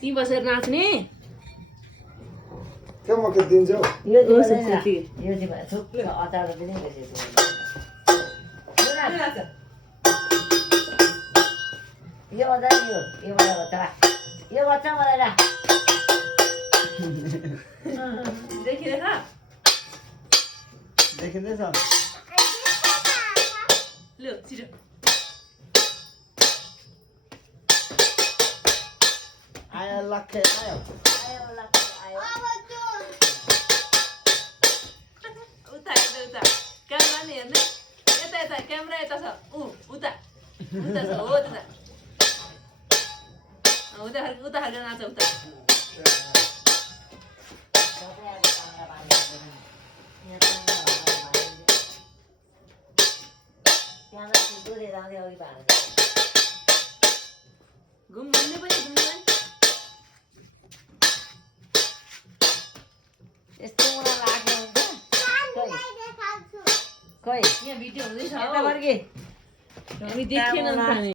ती बसेर नाच्ने के म के दिन्छ हौ यो ओ, चाहिँ सुक्ती। यो चाहिँ थुप्रो अचार पनि बेसेको यो अचार यो बच्चा यो बच्चा मलाई राख देखिरहेछ देखिँदैछ लु छिटो आयो लक्कै आयो आयो लाग्छ आयो उता उता क्यामेरा नि हेर्ने यता यता क्यामेरा यता छ उता उता छ हो त्यता उता खालको नाच उता घुम्ने पनि घुम्ने यस्तो मलाई लाग्यो खै यहाँ भिडियो हुँदैछ यता फर्के हामी देखेन नि त नि